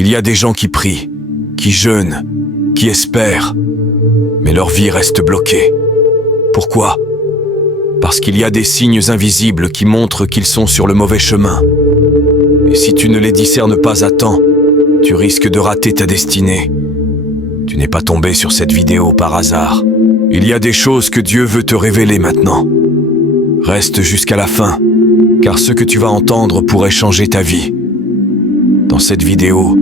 Il y a des gens qui prient, qui jeûnent, qui espèrent, mais leur vie reste bloquée. Pourquoi ? Parce qu'il y a des signes invisibles qui montrent qu'ils sont sur le mauvais chemin. Et si tu ne les discernes pas à temps, tu risques de rater ta destinée. Tu n'es pas tombé sur cette vidéo par hasard. Il y a des choses que Dieu veut te révéler maintenant. Reste jusqu'à la fin, car ce que tu vas entendre pourrait changer ta vie. Dans cette vidéo,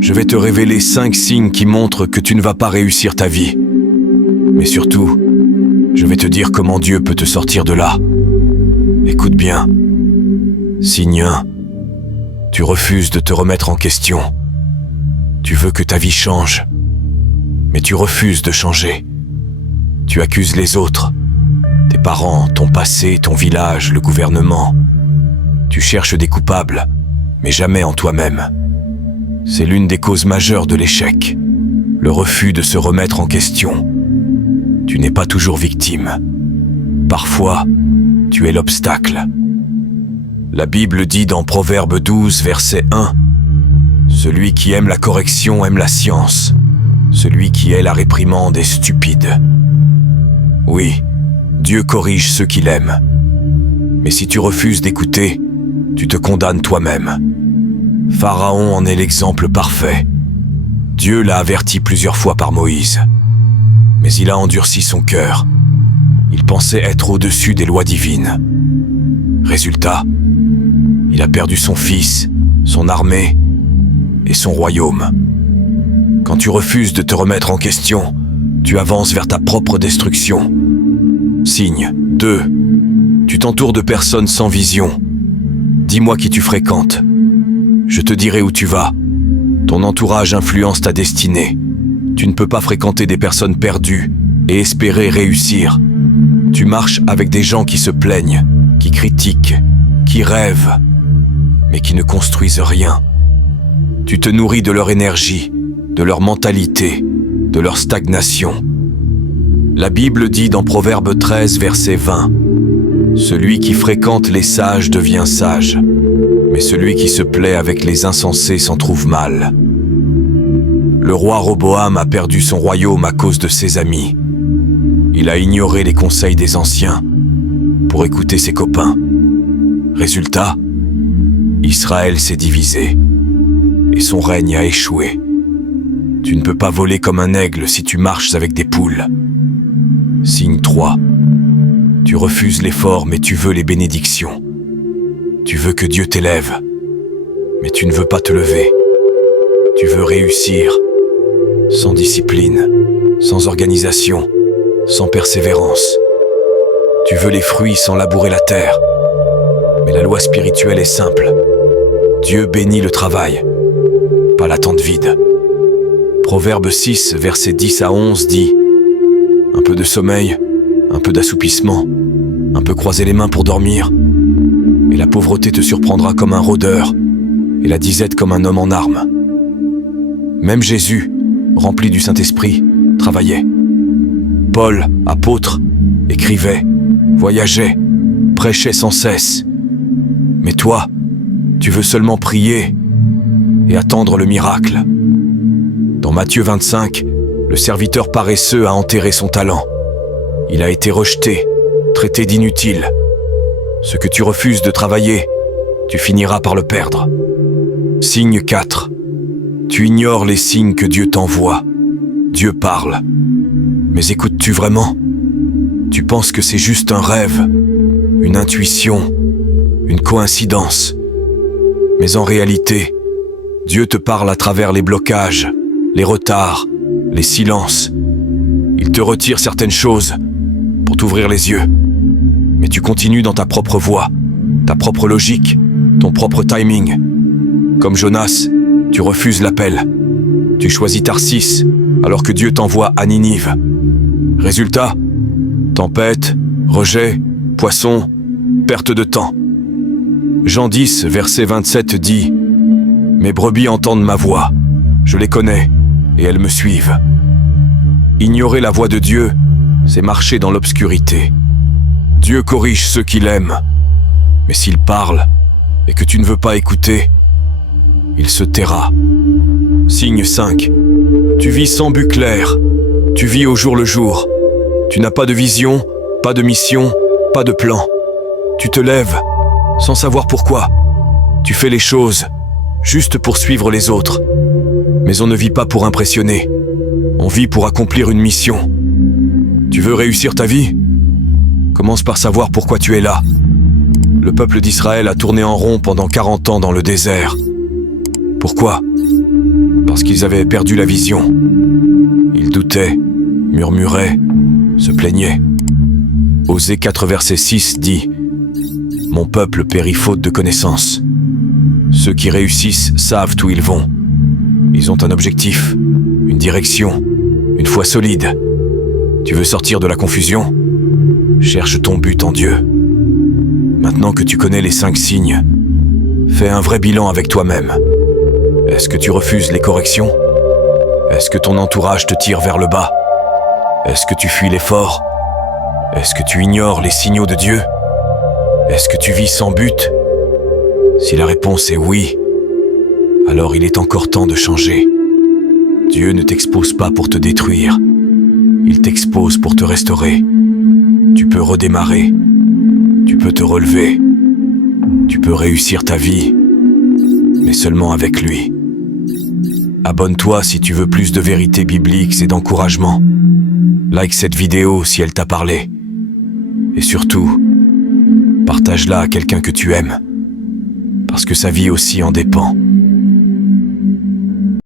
je vais te révéler 5 signes qui montrent que tu ne vas pas réussir ta vie. Mais surtout, je vais te dire comment Dieu peut te sortir de là. Écoute bien. Signe 1. Tu refuses de te remettre en question. Tu veux que ta vie change, mais tu refuses de changer. Tu accuses les autres, tes parents, ton passé, ton village, le gouvernement. Tu cherches des coupables, mais jamais en toi-même. C'est l'une des causes majeures de l'échec, le refus de se remettre en question. Tu n'es pas toujours victime. Parfois, tu es l'obstacle. La Bible dit dans Proverbe 12, verset 1, « Celui qui aime la correction aime la science. Celui qui hait la réprimande est stupide. » Oui, Dieu corrige ceux qu'il aime. Mais si tu refuses d'écouter, tu te condamnes toi-même. Pharaon en est l'exemple parfait. Dieu l'a averti plusieurs fois par Moïse. Mais il a endurci son cœur. Il pensait être au-dessus des lois divines. Résultat, il a perdu son fils, son armée et son royaume. Quand tu refuses de te remettre en question, tu avances vers ta propre destruction. Signe 2. Tu t'entoures de personnes sans vision. Dis-moi qui tu fréquentes. Je te dirai où tu vas. Ton entourage influence ta destinée. Tu ne peux pas fréquenter des personnes perdues et espérer réussir. Tu marches avec des gens qui se plaignent, qui critiquent, qui rêvent, mais qui ne construisent rien. Tu te nourris de leur énergie, de leur mentalité, de leur stagnation. La Bible dit dans Proverbe 13, verset 20, « Celui qui fréquente les sages devient sage, mais celui qui se plaît avec les insensés s'en trouve mal. » Le roi Roboam a perdu son royaume à cause de ses amis. Il a ignoré les conseils des anciens pour écouter ses copains. Résultat, Israël s'est divisé et son règne a échoué. Tu ne peux pas voler comme un aigle si tu marches avec des poules. Signe 3. Tu refuses l'effort mais tu veux les bénédictions. Tu veux que Dieu t'élève, mais tu ne veux pas te lever. Tu veux réussir, sans discipline, sans organisation, sans persévérance. Tu veux les fruits sans labourer la terre. Mais la loi spirituelle est simple. Dieu bénit le travail, pas la tente vide. Proverbe 6, versets 10 à 11 dit « Un peu de sommeil, un peu d'assoupissement, un peu croiser les mains pour dormir, et la pauvreté te surprendra comme un rôdeur, et la disette comme un homme en armes. » Même Jésus, rempli du Saint-Esprit, travaillait. Paul, apôtre, écrivait, voyageait, prêchait sans cesse. Mais toi, tu veux seulement prier et attendre le miracle. Dans Matthieu 25, le serviteur paresseux a enterré son talent. Il a été rejeté, traité d'inutile. Ce que tu refuses de travailler, tu finiras par le perdre. Signe 4. Tu ignores les signes que Dieu t'envoie. Dieu parle. Mais écoutes-tu vraiment ? Tu penses que c'est juste un rêve, une intuition, une coïncidence. Mais en réalité, Dieu te parle à travers les blocages, les retards, les silences. Il te retire certaines choses pour t'ouvrir les yeux. Mais tu continues dans ta propre voie, ta propre logique, ton propre timing. Comme Jonas, tu refuses l'appel. Tu choisis Tarsis alors que Dieu t'envoie à Ninive. Résultat, tempête, rejet, poisson, perte de temps. Jean 10, verset 27 dit « Mes brebis entendent ma voix, je les connais et elles me suivent. » Ignorer la voix de Dieu, c'est marcher dans l'obscurité. Dieu corrige ceux qu'il aime, mais s'il parle et que tu ne veux pas écouter, il se taira. Signe 5. Tu vis sans but clair. Tu vis au jour le jour. Tu n'as pas de vision, pas de mission, pas de plan. Tu te lèves sans savoir pourquoi. Tu fais les choses juste pour suivre les autres. Mais on ne vit pas pour impressionner. On vit pour accomplir une mission. Tu veux réussir ta vie? Commence par savoir pourquoi tu es là. Le peuple d'Israël a tourné en rond pendant 40 ans dans le désert. Pourquoi? Parce qu'ils avaient perdu la vision. Ils doutaient, murmuraient, se plaignaient. Osée 4 verset 6 dit « Mon peuple périt faute de connaissance. Ceux qui réussissent savent où ils vont. Ils ont un objectif, une direction, une foi solide. Tu veux sortir de la confusion? Cherche ton but en Dieu. Maintenant que tu connais les 5 signes, fais un vrai bilan avec toi-même. Est-ce que tu refuses les corrections? Est-ce que ton entourage te tire vers le bas? Est-ce que tu fuis l'effort? Est-ce que tu ignores les signaux de Dieu? Est-ce que tu vis sans but? Si la réponse est oui, alors il est encore temps de changer. Dieu ne t'expose pas pour te détruire. Il t'expose pour te restaurer. Tu peux redémarrer. Tu peux te relever. Tu peux réussir ta vie, mais seulement avec lui. Abonne-toi si tu veux plus de vérités bibliques et d'encouragement. Like cette vidéo si elle t'a parlé. Et surtout, partage-la à quelqu'un que tu aimes, parce que sa vie aussi en dépend.